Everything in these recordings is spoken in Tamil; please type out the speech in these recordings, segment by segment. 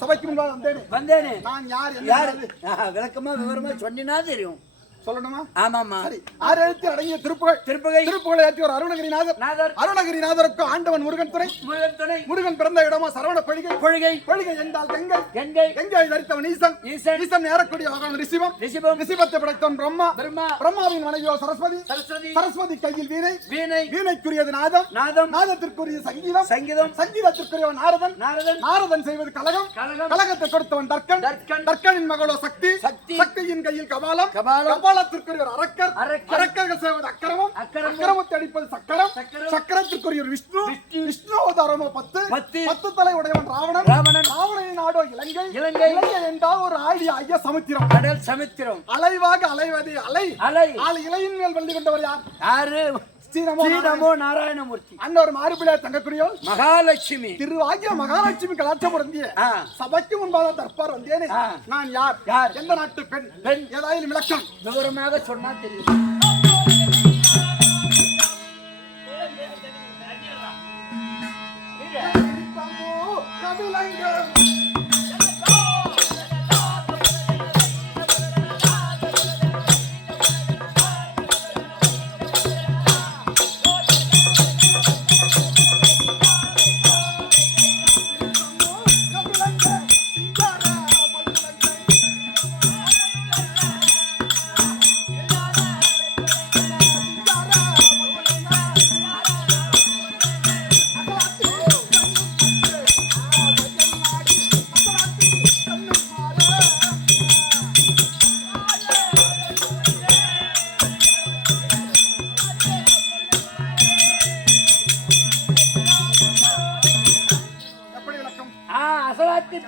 சபைக்கு முன்பாக வந்தேனே. நான் யார் விளக்கமா விவரமா சொன்னா தெரியும். சொல்லணுமா? ஆமாமா. சரி. 6 எழுத்து அடங்கிய திருப்புகழை ஏற்றி ஒரு அருணகிரிநாதருக்கு ஆண்டவன் முருகன் துணை. முருகன் பிறந்த இடமா சரவண பொழிகை என்றால் கங்கை தரித்தவன் ஈசன் ஏறக்கூடிய வாகனம் ரிஷிபத்தை படைத்தவன் பிரம்மாவின் மனைவியோ சரஸ்வதி கையில் வீணைக்குரியது நாதத்திற்குரிய சங்கீதத்திற்குரியவன் நாரதன் செய்வது கலகத்தை கொடுத்தவன் தர்க்கனின் மகளோ சக்தியின் கையில் கபாலத்திற்குரிய ஒரு அரக்கர்கள் செய்வது அக்கிரமத்தை அடிப்பது சக்கரத்திற்குரிய ஒரு விஷ்ணு அவதாரமோ 10 தலை உடையவன் ராவணனின் நாடோ இலங்கை என்றால் ஒரு ஆழிய சமுத்திரம் அலைவாக அலைவது அலை இலையின் மேல் வெள்ளி கொண்டவர் யாரு? ஸ்ரீநமோ நாராயணமூர்த்தி. அன்னொரு மாறுபிள்ளை தங்கக்கூடிய மகாலட்சுமி திருவாகிய மகாலட்சுமி கலாச்சாரம் பொருந்திய சபைக்கு முன்பாக தற்பார் வந்தேனே. நான் யார்? எந்த நாட்டு பெண்? ஏதாயிலும் விளக்கம் விவரமாக சொன்னா தெரியும்.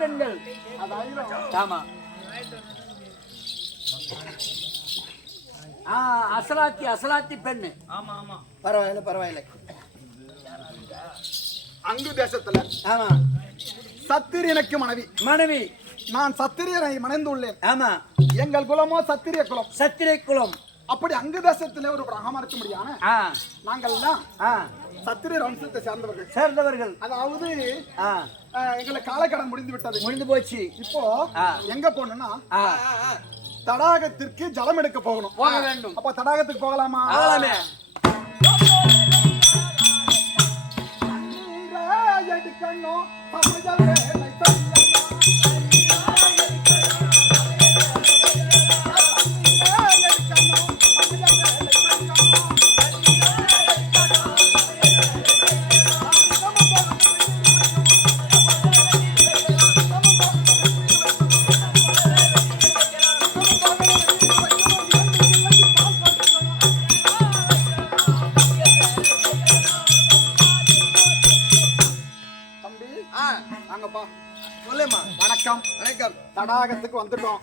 பெண்கள். ஆமா. அசலாத்தி பெண்ணு. ஆமா ஆமா. பரவாயில்லை. அங்கு தேசத்துல ஆமா சத்திரியனுக்கு மனைவி நான் சத்திரியனை மணந்துள்ளேன். ஆமா. எங்கள் குலமோ சத்திரிய குலம். அப்படி அங்கு தேசத்துல ஒரு பிராமண இருக்க முடியாது. நாங்கள் சத்திரியர் வம்சத்தை சேர்ந்தவர்கள். அதாவது எங்களுக்கு காலக்கடன் முடிந்து போச்சு. இப்போ எங்க போகணும்னா தடாகத்திற்கு ஜலம் எடுக்க போக வேண்டும். அப்ப தடாகத்துக்கு போகலாமா? எடுக்கணும் தடாகத்துக்கு வந்துட்டோம்.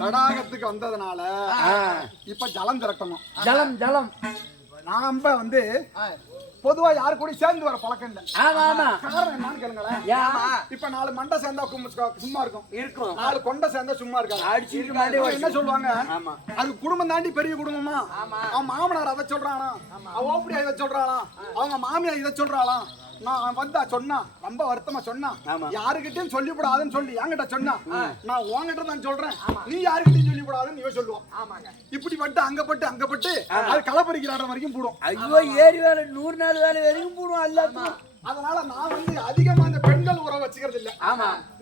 தடாகத்துக்கு வந்ததுனால இப்ப ஜலம் திரட்டணும். ஜலம் நாம வந்து பொதுவா யாரு கூட சேர்ந்து வர பழக்கம் இல்ல. காரணம் என்னன்னு கேளுங்களேன். இப்ப 4 மண்டை சேர்ந்தா சும்மா இருக்கும், 4 கொண்டை சேர்ந்தா சும்மா இருக்காது. என்ன சொல்லுவாங்க, அது குடும்பம் தாண்டி பெரிய குடும்பமா, அவன் மாமனார் அதை சொல்றானா, அவ ஓப்படியா இதை சொல்றானா, அவங்க மாமியா இதை சொல்றாளாம். நான் வந்தா சொன்னா ரொம்ப வருத்தமா சொன்னா, யாருகிட்டயும் சொல்லிவிடாதுன்னு சொல்லி என்கிட்ட சொன்னா, நான் உன்கிட்ட தான் சொல்றேன், நீ யாருகிட்டயும் சொல்லிவிடாதுன்னு இவ சொல்லுவான். இப்படி பட்டு அங்கப்பட்டு அது களப்பறிக்கிறாட வரைக்கும் போடும். ஐயோ, ஏறி வேலை 100 நாள் வேலை வரைக்கும் போடும் எல்லாத்துக்கும். அதனால நான் வந்து அதிகமா அந்த பெண்கள் உறவு வச்சுக்கிறது இல்ல.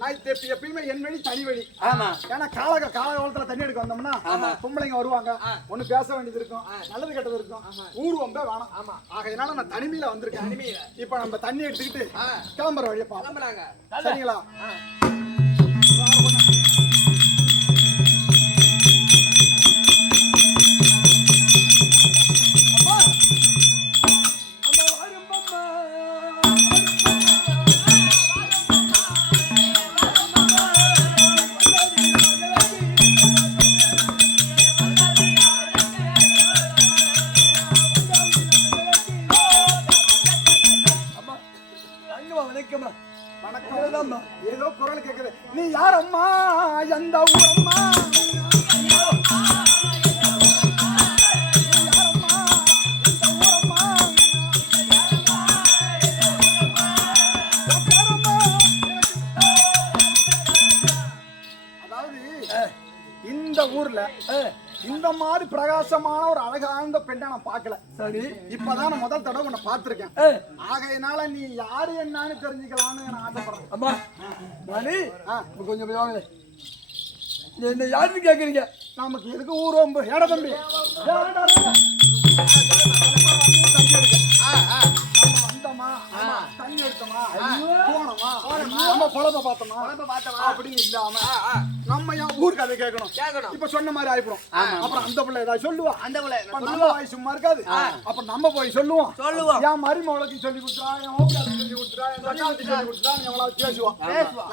நான் எப்பயுமே என் வழி தனி வழி. ஏன்னா காலகாலத்துல தண்ணி எடுக்க வந்தோம்னா பொம்பளைங்க வருவாங்க, ஒண்ணு பேச வேண்டியது இருக்கும், நல்லது கெட்டது இருக்கும், ஊர்வம் தான் வேணாம். ஆகையினால நான் தனிமையில வந்திருக்கேன். இப்ப நம்ம தண்ணி எடுத்துக்கிட்டு கிளம்புற வழியை பாக்கலாங்க. சரிங்களா? வணக்கம். ஏதோ குரல் கேக்குது. நீ யார் அம்மா, எந்த ஊரம்மா? இந்த ஊர்ல இந்த மாதிரி பிரகாசமான ஒரு அழகான பெண்ணை நான் பார்க்கல. சரி, இப்பதான் நான் முதல் தடவை உன்னை பார்த்திருக்கேன். ஆகையினால நீ யாரு என்னன்னு தெரிஞ்சுக்கலாம்னு நான் ஆசைப்படுறேன். அம்மா நானி கொஞ்சம் வாங்க. என்ன யாருன்னு கேக்குறீங்க? நமக்கு எதுக்கு ஊர்வம்பு? ஏடா தம்பி, தண்ணி எடுத்தோமா, போனோமா, நம்ம பொழப்ப பார்த்தோமா அப்படின்னு இல்லாம நம்ம ஏன் ஊர் கதை கேட்கணும்? இப்ப சொன்ன மாதிரி ஆயிப்போம். அப்புறம் அந்த பிள்ளை ஏதாவது சொல்லுவா, நம்ம வாய் சும்மா இருக்காது. அப்ப நம்ம போய் சொல்லுவோம், என் மருமகளுக்கு சொல்லி கொடுத்துறா, என் ஓப்பியாளுக்கு சொல்லி கொடுத்துறா, என் தக்காளத்துக்கு சொல்லி கொடுத்துறா, நீ எவ்வளவு பேசுவோம்.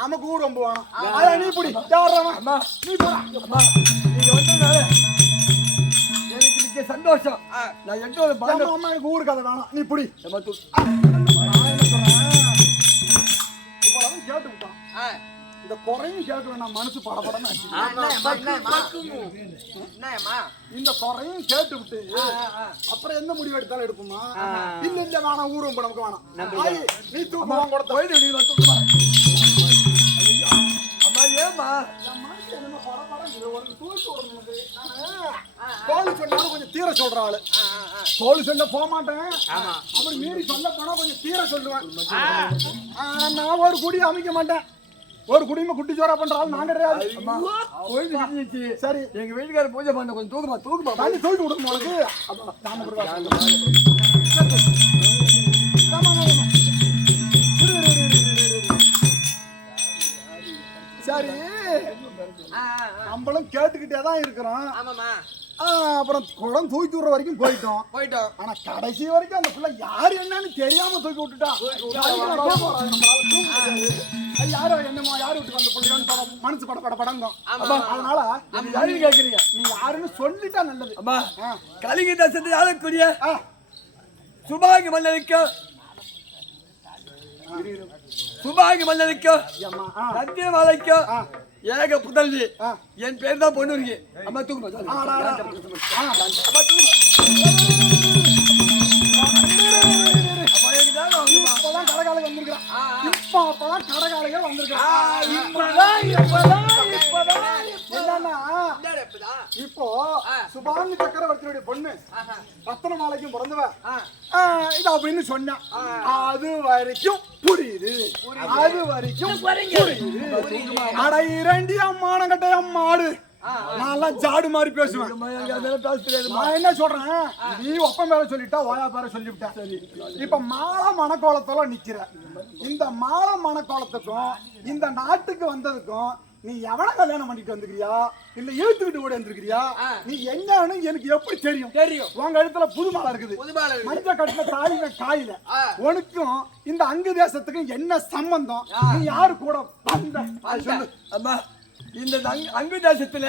நமக்கு ஊர் ரொம்ப வேணும். அதான் நீ பிடி, நீ போறா. நீங்க வந்து எனக்கு சந்தோஷம். நான் எங்க ஊர் கதை வேணாம், நீ பிடி. இவ்வளவு கேட்டு விட்டான். இந்த குறையும் கேட்கல, நான் மனசு படப்படன்னு இந்த குறையும் கேட்டு விட்டு அப்புறம் எந்த முடிவு எடுத்தாலும் எடுப்போமா? இல்ல இல்ல வேணாம், ஊரும் நமக்கு வேணாம். நீ தூக்குவாங்க கூட தூக்குமா? அம்மா ஏமா கோழி சொன்னாலும் கொஞ்சம் தீர சொல்ற ஆளு. கோழி சொல்ல போக மாட்டேன், அப்படி மீறி சொல்ல போனா கொஞ்சம் தீர சொல்லுவேன். நான் ஒரு குடி அமைக்க மாட்டேன், ஒரு குடிமை குட்டி சோறா பண்றாலும் நான் கிடையாது. சரி, எங்க வீட்டுக்காரர் பூஜை பண்ண கொஞ்சம் தூக்குமா தண்ணி தூக்கி விடுங்க உங்களுக்கு. சரி, நம்மளும் கேட்டுக்கிட்டே தான் இருக்கிறோம். அப்புறம் குடம் தூக்கி விடுற வரைக்கும் போயிட்டோம். ஆனா கடைசி வரைக்கும் அந்த பிள்ளை யாரு என்னன்னு தெரியாம தூக்கி விட்டுட்டா. யாரோ என்னமோ யாரு விட்டு அந்த பிள்ளைன்னு மனசு படங்கும். அதனால யாருன்னு கேக்குறீங்க, நீ யாருன்னு சொல்லிட்டா நல்லது. கலிங்க தேசத்தை ஆளக்கூடிய சுபாகி மன்னனுக்கு சத்தியமாலைக்கு ஏக புதல்வி என் பேர் தான் பொண்ணுருக்கு. அம்மா தூக்குமா கடகாலைக்கு வந்திருக்கான். இப்பதான் கடகாலையே வந்திருக்கான். என்னன்னா இப்போ சுபாங்கி சக்கரவர்த்தியுடைய பொண்ணு ரத்தனமாலைக்கும் பிறந்தவ இது அப்படின்னு சொன்ன. அது வரைக்கும் புரியுது, அது வரைக்கும் புரியுது. அட இரண்டி அம்மானம் கட்ட அம்மாடு, நான் ஜாடு மாதிரி பேசுவேன். நான் என்ன சொல்றேன், நீ ஒப்ப மேல சொல்லிட்டா வாயா பேர சொல்லிவிட்டேன். இப்ப மாலை மணக்கோலத்தோட நிக்கிற. இந்த மாலை மணக்கோலத்துக்கும் இந்த நாட்டுக்கு வந்ததுக்கும் நீ எவன கல்யாணம் பண்ணிட்டு வந்துக்கிறியா இல்ல இழுத்துக்கிட்டு ஓடி வந்துருக்கிறியா? நீ என்னன்னு எனக்கு எப்படி தெரியும்? உங்க இடத்துல புது மாலை இருக்குது, மஞ்ச கட்டின தாயின காயில. உனக்கும் இந்த அங்கு தேசத்துக்கும் என்ன சம்பந்தம்? நீ யாரு கூட வந்த சொல்லு. அம்மா, இந்த அங்கு தேசத்துல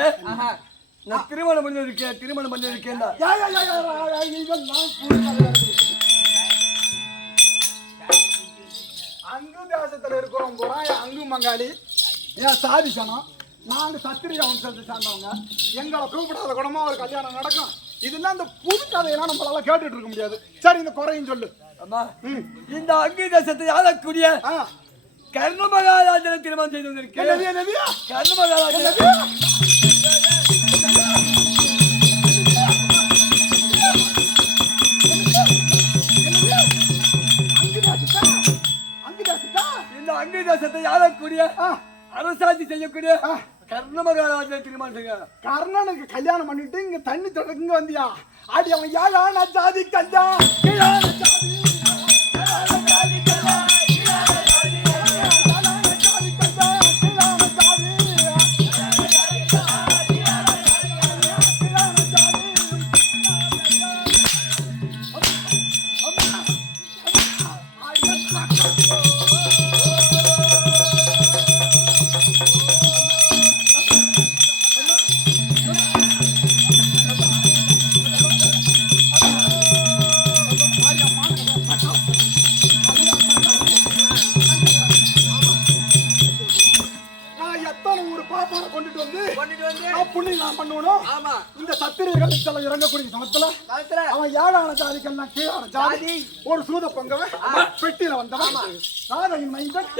நான் திருமணம் பண்ணிருக்கேன் திருமணம் பண்ணிருக்கேன் அங்கு தேசத்துல இருக்கிறோம் பூரா அங்கு மங்காளி ஏன் சாதிக்கணும். நாங்க சத்திரிய வம்சத்தை சார்ந்தவங்க, எங்களை கூப்பிடாத குடமா ஒரு கல்யாணம் நடக்கும். இதெல்லாம் இந்த புது கதையெல்லாம் நம்மளால கேட்டுட்டு இருக்க முடியாது. சரி, இந்த குறையும் சொல்லு. அம்மா, இந்த அங்கு தேசத்தை ஆளக்கூடிய கர்ணமகாராஜனை திருமணம் செய்து வந்திருக்கேன். கர்ணமகாராஜன் இந்த அங்கு தேசத்தை ஆளக்கூடிய அரசாட்சி செய்யக்கூடிய கர்ணமகாராஜனை திருமணம் செய்ய. கர்ணனுக்கு கல்யாணம் பண்ணிட்டு இங்க தண்ணி தொடங்க வந்தியா? ஆடி அவன் யாழான ஜாதி கல்யா கீழான ஜாதி இந்த சத்திரியர்கள் இறங்கக்கூடிய சமத்துல அவன் ஏழான ஜாதிக்கெல்லாம் கீழான ஜாதி ஒரு சூத பொங்கவன் பெட்டியில வந்தவன் ராதையின் மைந்தன்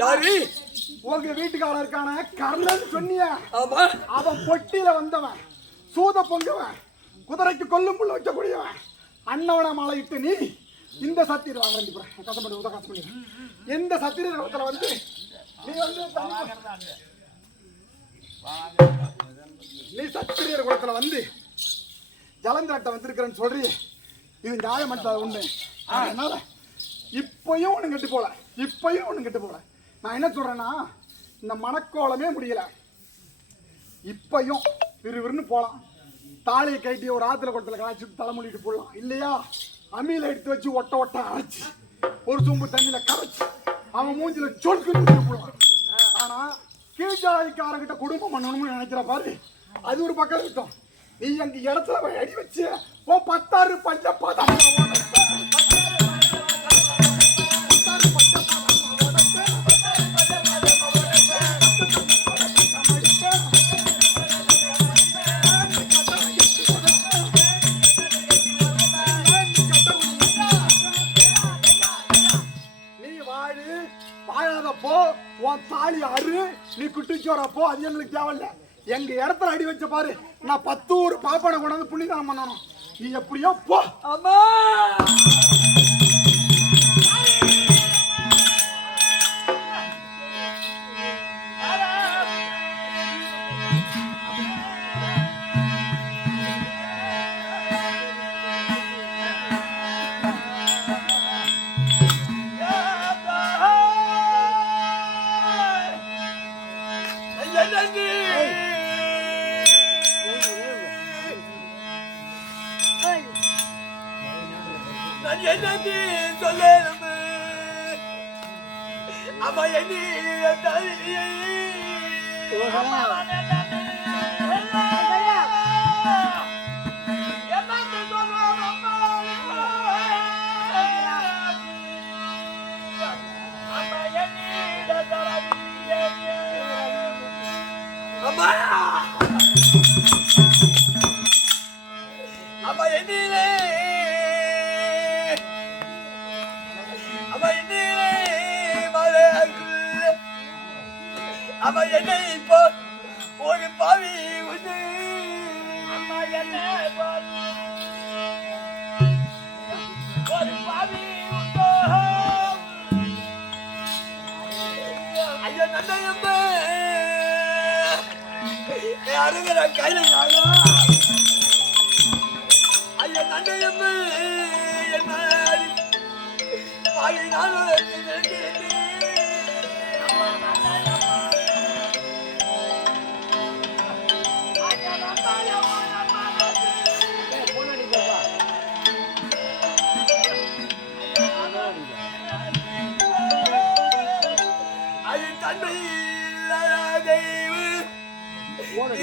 உங்க வீட்டுக்காரருக்கான கர்ணன் சொன்னிய அவன் பொட்டியில வந்தவன் சூத பொங்கவன் குதிரைக்கு கொல்லும் புள்ள வைக்கக்கூடியவன் அன்னவன மாலையிட்டு நீ இந்த சத்திரியர் வாங்க ரெண்டு பேரும் கதை பண்ணி உதவி பண்ணி எந்த சத்திரியத்துல வந்து நீ வந்து நீ சத்திரியர் குலத்துல வந்து ஜலந்திரட்ட வந்திருக்கிறேன்னு சொல்றீ, இது நியாயமற்ற உண்மை. அதனால இப்பயும் ஒண்ணு கெட்டு போல, இப்பயும் ஒண்ணு கெட்டு போல. நான் என்ன சொல்றேன்னா, இந்த மனக்கோலமே முடியல, இப்பயும் விறுவிறுன்னு போலாம். தாலியை கட்டி ஒரு ஆத்துல குளத்துல காய்ச்சி தலைமொழிட்டு போடலாம் இல்லையா? அம்மியில எடுத்து வச்சு ஒட்ட ஒட்ட அரைச்சி ஒரு சொம்பு தண்ணியில கரைச்சி அவன் மூஞ்சில சொலுக்கு போடுவான். ஆனா கீழ்ஜாதிக்காரங்கிட்ட குடும்பம் பண்ணணும்னு நினைக்கிற பாரு, அது ஒரு பக்கம் இருக்கும். நீ எங்க இடத்துல அடி வச்சு ஓ 10 பஞ்ச பதம் வாழாதப்போ உன் தாலி அரு, நீ குட்டிச்சோரப்போ அது எங்களுக்கு தேவையில்ல. எங்க இடத்துல அடி வச்ச பாரு, நான் 10 ஊர் பாப்பானை கொண்டாந்து புண்ணியதானம் பண்ணணும். நீ எப்படியோ போ. அம்மா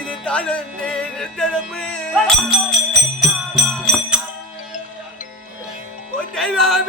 இது தானே எத்தனப்பு தெய்வமே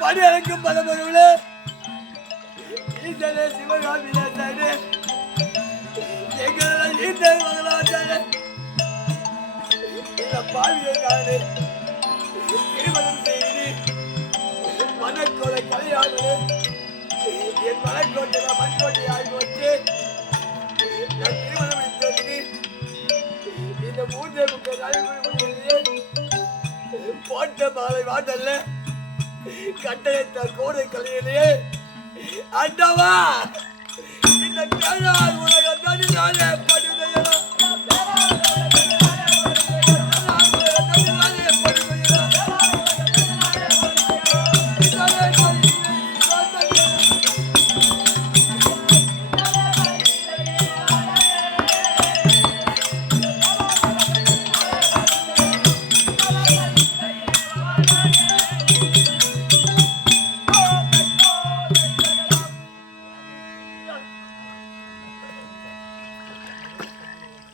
படியலுக்கும் பலமருளே ஈசனே சிவகாமியே சரே எங்கள ஈசனை மகளாச்சாரே இந்த பாவியை காணே திருமணம் செய்து மனக்கோளை கலையாகலே என் மனக்கோட்டை மண்கோட்டை ஆகி வச்சு நான் திருமணம் எடுத்து இந்த மூன்றே முக்கிய நடைமுறை போட்ட மாலை வாட்டல்ல கட்டளைத்த கோடை கலையிலே அண்டவா இந்த பேரார் உலகத்தான் நானே படுகையா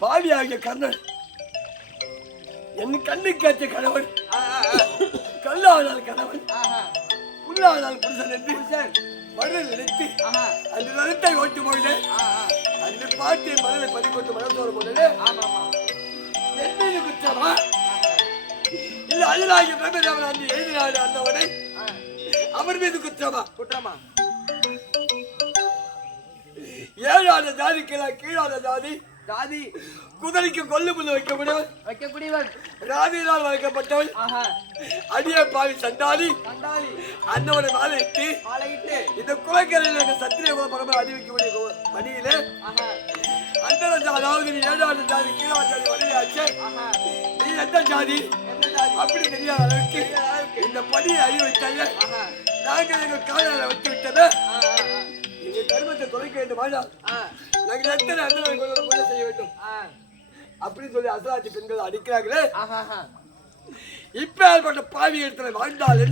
பாவியாகிய கர்ணன் என் கண்ணு காய்ச்ச கணவன் கல்லாவதால் கணவன் புல்லாவதால் புருஷன் என்று மனதில் நினைத்து அந்த நிலத்தை ஓட்டு பொழுது அந்த பாட்டிய மனதை பதிக்கொண்டு மனத்தோடு பொழுது என் மீது குற்றமா இல்ல அதிலாகிய பிரபேதவன் அந்த எழுதினாரு அந்தவனை அவர் மீது குற்றமா ஏழாத ஜாதிக்கெல்லாம் கீழாத ஜாதி குதிரைக்கு கொல்லு புல்லு வைக்கக்கூடியவன் ராதியினால் வளர்க்கப்பட்டவள் அடிய பாவி சண்டாளி அன்னவனை மாலையிட்டு இந்த குலக்கரையில் சத்திரிய குல பரம்பரை அறிவிக்கக்கூடிய பணியிலே அந்த அதாவது நீ ஏழாவது ஜாதி கீழாவது ஜாதி வழியாச்சு நீ எந்த ஜாதி அப்படி தெரியாத அளவுக்கு இந்த பணியை அறிவித்தாங்க நாங்கள் எங்கள் காலால வச்சு விட்டதை எங்க தர்மத்தை தொலைக்க வேண்டுமாடா நாங்கள் எத்தனை அந்த செய்ய வேண்டும் அப்படின்னு சொல்லி அசலாட்சி பெண்கள் அடிக்கிறாங்களே இப்ப ஏற்பட்ட பாவி இடத்துல வாழ்ந்தால்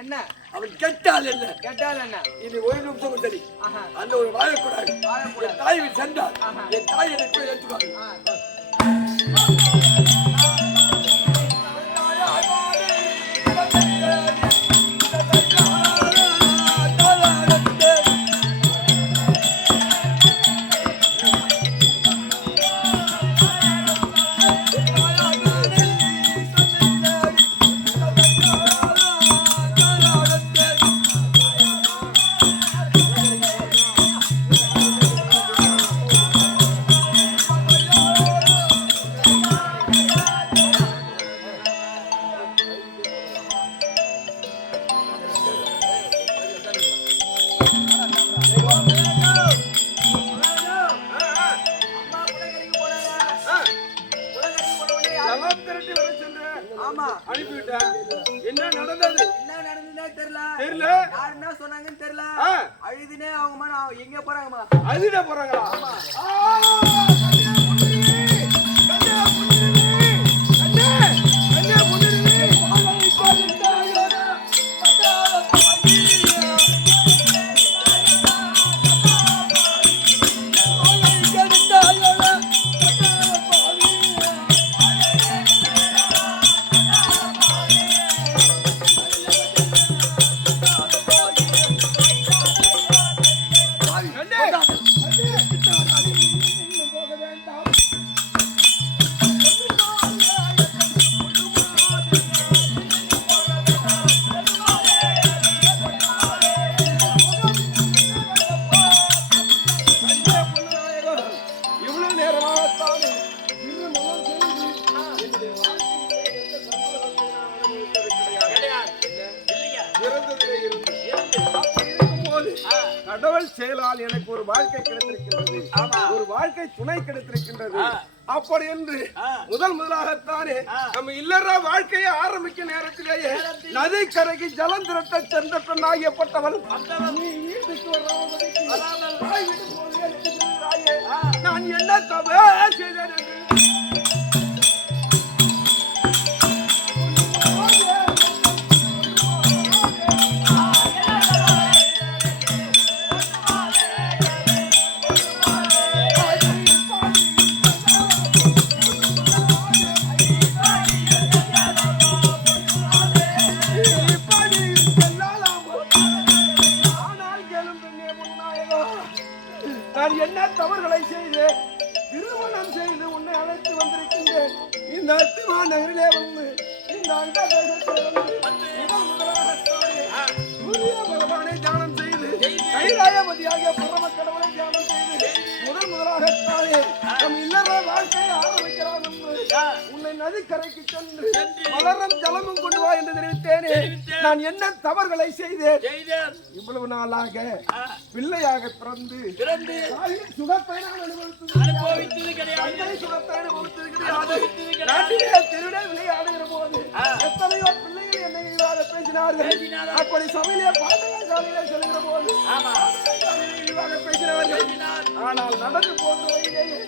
என்ன அவன் கெட்டால் என்ன இனி ஒரு நிமிஷம் சரி அந்த ஒரு வாழக்கூடாது என் தாய் சென்றால் என் தாய் என்னை போய் எடுத்துக்காது என்ன நடந்தது தெரியல யார் என்ன சொன்னாங்கன்னு தெரியல அழுதுனே அவங்க எங்க போறாங்கம்மா அழுத போறாங்களா எனக்கு ஒரு வாழ்க்கை கிடைத்திருக்கின்றது, ஒரு வாழ்க்கை துணை கிடைத்திருக்கின்றது. அப்படி என்று முதலாகத்தானே நம்ம இல்லற வாழ்க்கையை ஆரம்பிக்க நேரத்திலேயே நதிக்கரைக்கு ஜலம் திரட்ட சென்ற பெண்ணாகியப்பட்டவள் நீ வீட்டுக்கு நான் என்ன தவறு செய்தேன் என்று நான் என்ன தவறுகளை செய்து திருமணம் செய்து உன்னை அழைத்து வந்திருக்கின்றேன். இந்த அத்திமா நகரிலே வந்து இந்த சூரிய பகவானை தியானம் செய்து கைலாயபதியாகிய பரம கடவுளை தியானம் செய்து முதலாகத்தானே நம் இல்லற வாழ்க்கையை ஆரம்பிக்கிறான் என்று உன்னை நதிக்கரைக்கு சென்று மலரும் ஜலமும் கொண்டு வா என்று தெரிவித்தேனே. நான் என்ன தவறுகளை செய்தேன்? இவ்வளவு நாளாக பிள்ளையாக பிறந்து சுகத்தை அனுபவித்தது கிடையாது. திருடே விளையாடுகிற போது எத்தனையோ பிள்ளைகள் என்னை இழிவாக பேசினார்கள். அப்படி சபையிலே பாடசாலையிலே செல்கிற போது இழிவாக பேசினார்கள். ஆனால் நடந்து போகிற வழியிலேயே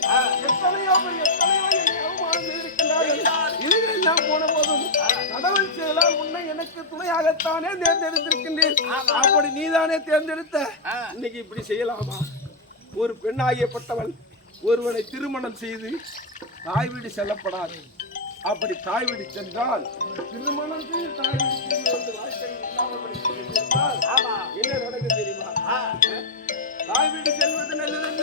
எத்தனையோ என்னை அவமானம் செய்திருக்கிறார்கள். இதுகளெல்லாம் போன போதும் கடவுள் செயலால் உன்னை எனக்கு துணையாகத்தானே தேர்ந்தெடுத்திருக்கின்றேன். அப்படி நீதானே தேர்ந்தெடுத்த இன்னைக்கு இப்படி செய்யலாமா? ஒரு பெண்ணாகியப்பட்டவள் ஒருவனை திருமணம் செய்து தாய் வீடு செல்லப்படாது. அப்படி தாய் வீடு சென்றால் திருமணம் செய்து தாய் வீடு சென்று வாழ்க்கை இல்லாமல் என்ன நடக்கும் தெரியுமா? தாய் வீடு செல்வது நல்லதல்ல.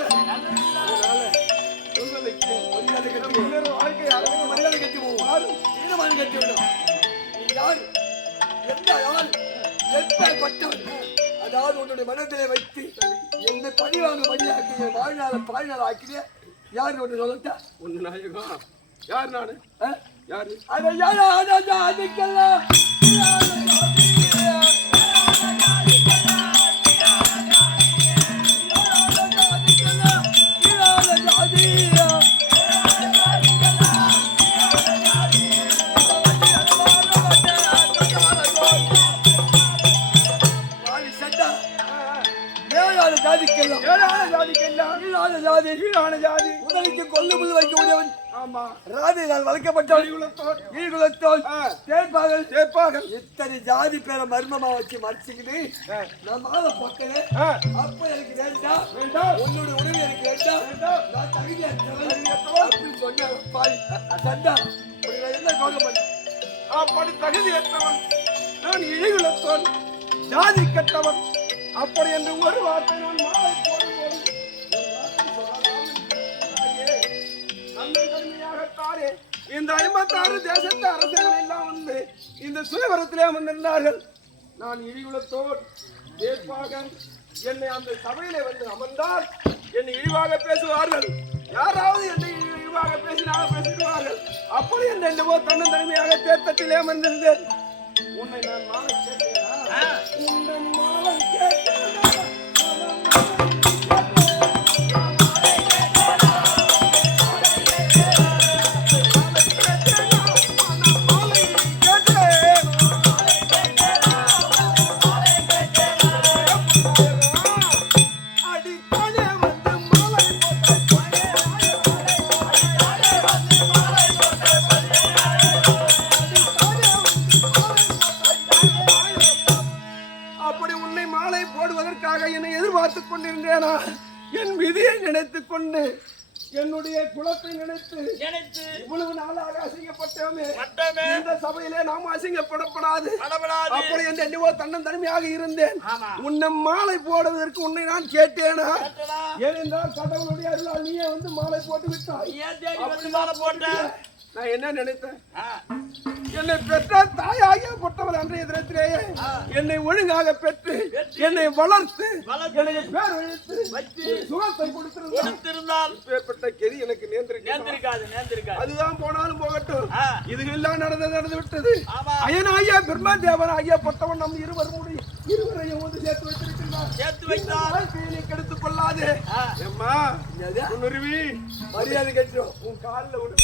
சொல்வதற்கு மரியாதை கட்டி வாழ்க்கை மரியாதை கட்டி போவாரும் தீர்மானம் கட்டிவிடும். நீ யார், எந்த யார், எப்பட்டவன், அதாவது உன்னுடைய மனத்திலே வைத்து என்னை பழிவாங்க பழியாக்கிய வாழ்நாள் ஆக்கிய யார் ஒன்று சொல்லட்டா? ஒன்று நாயகம். யார் நானு? யாரு? அதை யாரா அதுக்கெல்லாம் முதலுக்கு கொல்லுமுள் வைக்கக்கூடியவன். ஆமா, ராதையால் வளர்க்கப்பட்டவன். தேர்ப்பாகல் இத்தனை ஜாதி பேரை மர்மமா வச்சு மறைச்சிக்கிட்டு நான் மாலை போட்டேன். அப்ப எனக்கு வேண்டாம், உன்னுடைய உணவு எனக்கு வேண்டாம், நான் தகுதியற்றவன் அப்படின்னு சொன்ன என்ன கௌரவன்? அப்படி தகுதியற்றவன், நான் இழிகுலத்தவன், ஜாதி கட்டவன். அப்படி என்று ஒரு வார்த்தை நான் மாலை போடும்போது இந்த 56 தேசத்து அரசர்கள் எல்லாம் வந்து இந்த சுயவரத்திலே வந்திருந்தார்கள். நான் இழிகுலத்தோர் ஏற்பாக என்னை அந்த சபையிலே வந்து அமர்ந்தால் என்னை இழிவாக பேசுவார்கள். யாராவது என்னை இழிவாக பேசிடுவார்கள். அப்படி என்னவோ தன்னந்தனிமையாக தேர்தத்திலே அமர்ந்திருந்தேன். உன்னை நான் மாலை கேட்டேனா? உன்னை மாலை கேட்டேனா? என் விதியை நினைத்துக் கொண்டு என்னுடைய குலத்தை நினைத்து இவ்வளவு நாளாக அசிங்கப்பட்டோமே, இந்த சபையிலே நாம் அசிங்கப்படப்படாது அப்படி என்று என்னவோ தன்னந்தனிமையாக இருந்தேன். உன்னை மாலை போடுவதற்கு உன்னை நான் கேட்டேனா? ஏனென்றால் கடவுளுடைய அருளால் நீயே வந்து மாலை போட்டு விட்டாய். நான் என்ன நினைத்தேன்? என்னை பெற்ற தாயாகிய பொட்டவள் அன்றைய தினத்திலேயே என்னை ஒழுங்காக பெற்று என்னை வளர்த்து என்னை பேர் வைத்து சுகத்தை கொடுத்திருந்தால் பேர்பட்ட கெதி எனக்கு நேர்ந்திருக்காது. அதுதான் போனாலும் போகட்டும். இதுகளெல்லாம் நடந்து விட்டது. அயனாகிய பிரம்ம தேவன் ஆகிய பொட்டவன் நம் இருவரையும் வந்து சேர்த்து வைத்திருக்கிறார். வாழ்க்கையை கெடுத்துக் கொள்ளாது. செல்லாது. அம்மா உன்னுருவி மரியாதை கட்டுறோம் உன் கால்ல ஒரு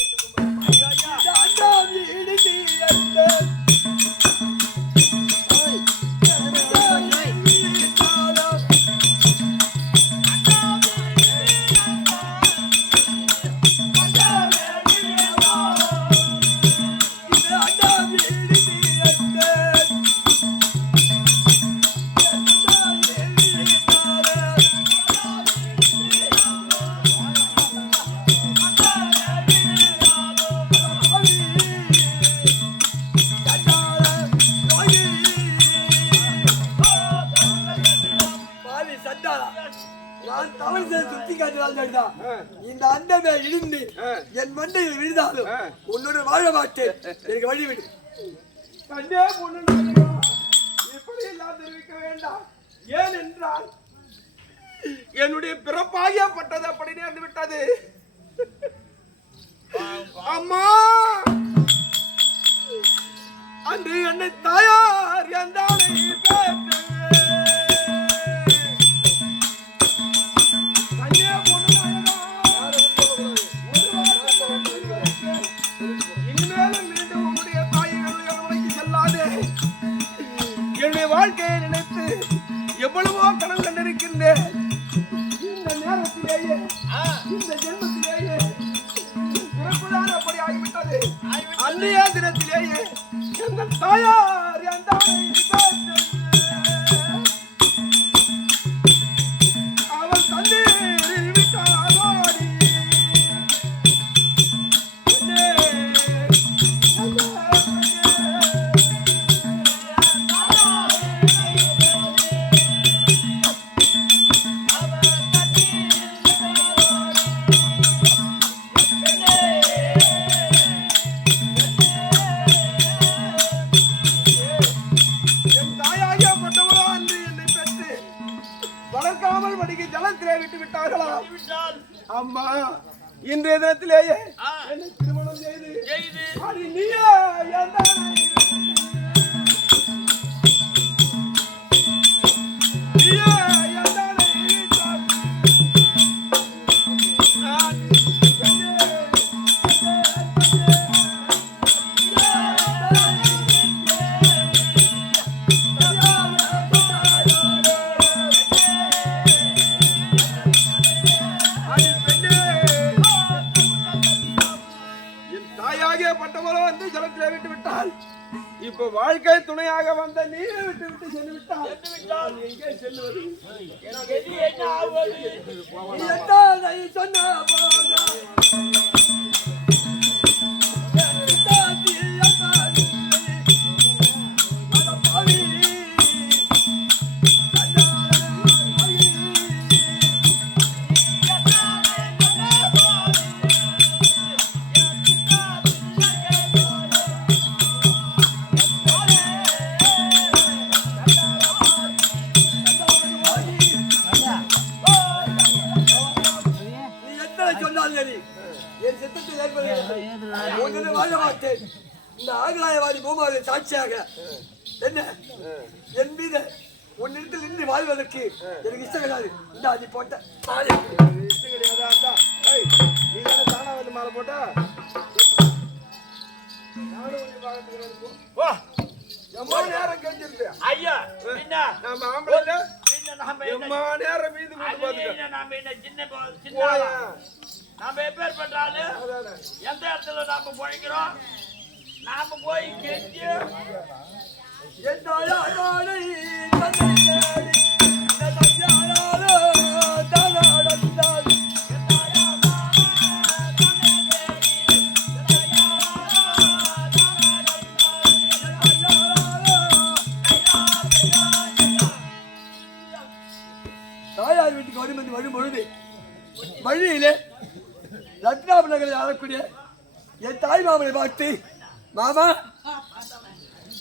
நான் தவறு செய்து சுத்தி காட்டுறாள். இந்த அண்டமே இடிந்து என் மண்டையில் விழுந்தாலும் உன்னோட வாழ மாட்டேன். எனக்கு வழி விடு. கண்டே பொண்ணு இப்படி எல்லாம் தெரிவிக்க வேண்டாம். ஏன் என்றால் என்னுடைய பிறப்பாகியப்பட்டது அப்படி நேர்ந்து விட்டது. அம்மா அன்று என்னை தாயார் என்றாலே வாழ்க்கையை நினைத்து எவ்வளவோ கனவு கண்டிருக்கின்றேன். இந்த நேரத்திலேயே இந்த ஜென்மத்திலேயே பிறப்புதான் அப்படி ஆகிவிட்டது. அன்றைய தினத்திலேயே எங்கள் தாயார் அவள் தண்ணீரில் விட்டாரோடி விட்டு விட்டார்களா? அம்மா இன்றைய தினத்திலேயே என்னை திருமணம் செய்து நீயே இப்ப வாழ்க்கை துணையாக வந்த நீரை விட்டு விட்டு சென்று விட்டால் எங்கே செல்வது? இந்த ஆகலாயவாதி பூமாவை சாட்சியாக என்ன என் மீது உன்னிடத்தில் நின்று வாழ்வதற்கு எனக்கு இஷ்டம் கிடையாது. இந்த நீ போட்ட இஷ்டம் கிடையாதா? நீ தானே தானா வந்து மாலை போட்டா எம்மா நேரம் கழிஞ்சிருக்கு. ஐயா நம்ம ஆம்பளை எம்மா நேரம் மீது நாம எப்பேர் பண்றாலும் எந்த இடத்துல நாம போய்க்கிறோம். நாம போய் கெஞ்சி தாயார் வீட்டுக்கு வரும் பொழுது வழியிலே ரத்னாபு நகரில் ஆளக்கூடிய என் தாய் மாமனை பார்த்து, மாமா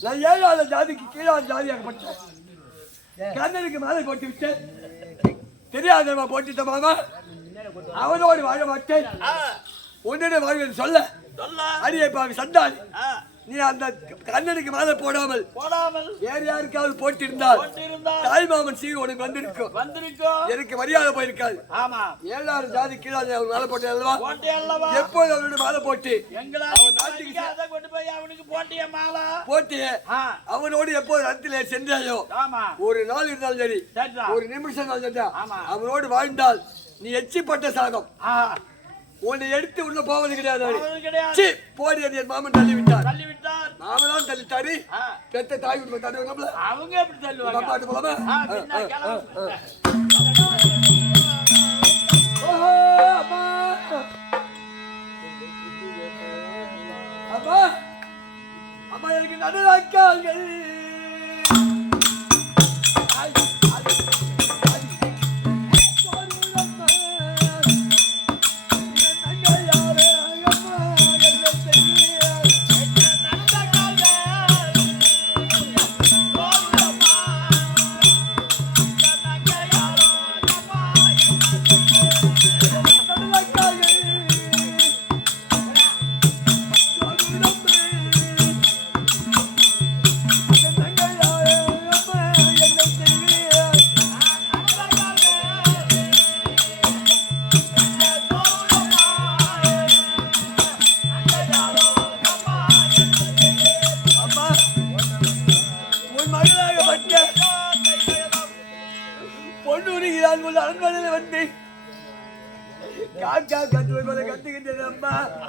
நான் ஏழாத ஜாதிக்கு கீழாத ஜாதியாகப்பட்டேன். கண்ணனுக்கு மேலே போட்டு விட்டேன். தெரியாதமா போட்டுட்டேன் மாமா. அவனோடு வாழ மாட்டேன். உன்னிடம் வாழ்வது சொல்ல அடியை பாவி சண்டாளி நீ அந்த கண்ணனுக்கு மாலை போடாமல் வேற யாருக்காவது போட்டிருந்தால் தாய் மாமன் சீர் உனக்கு வந்திருக்கும் எனக்கு மரியாதை போயிருக்காது. ஆமா 7 ஜாதி கீழாத அவன் மாலை போட்டேன் அல்லவா? எப்போது அவனோட மாலை போட்டு கொண்டு போய் அவனுக்கு போட்டிய மாலை போட்டு அவனோடு எப்போது ரத்திலே சென்றாயோ ஒரு நாள் இருந்தாலும் சரி ஒரு நிமிஷம் அவனோடு வாழ்ந்தால் நீ எச்சிப்பட்ட சாகம். உன்னை எடுத்து உள்ள போவது கிடையாது. போடி என் மாமன் தள்ளிவிட்டார். மாமன் தள்ளிட்டாரு. பெத்த தாய் தள்ளுவாங்க. அவங்க எப்படி தள்ளுவாங்க? பாட்டு போலாமா? அம்மா அம்மா எனக்கு நடுவாக்காங்கள்.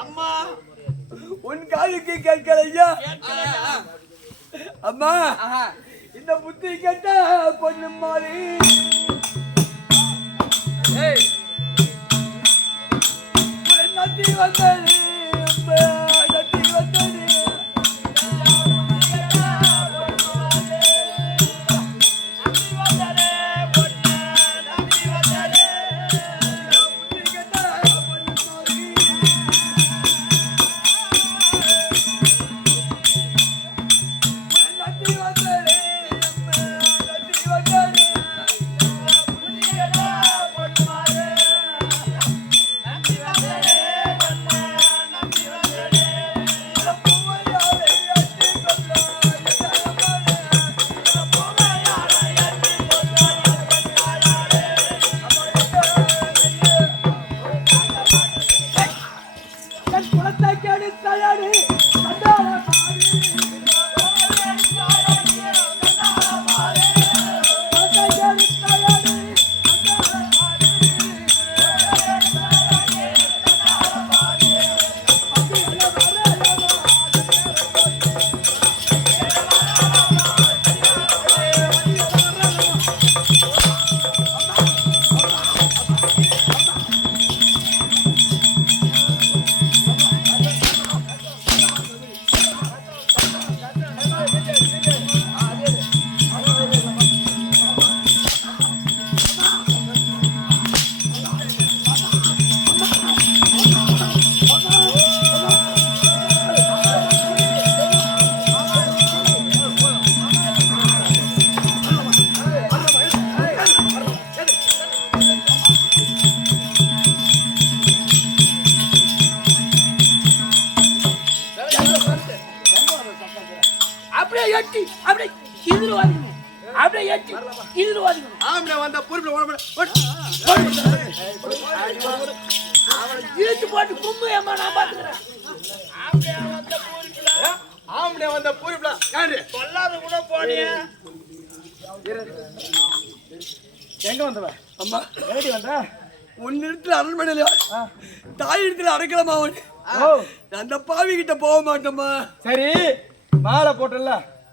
அம்மா உன் காதுக்கு கேட்கலையா? அம்மா இந்த புத்தி கேட்ட பொண்ணு மாறி நட்டி வந்தது நட்டி வந்தது எங்க வந்தவ? அம்மா எப்படி வந்த? உன்னிடத்துல அரண்மனையில தாயிடத்துல அடைக்கலாமா? அவன் அந்த பாவி கிட்ட போக மாட்டோமா? சரி மாலை போட்டல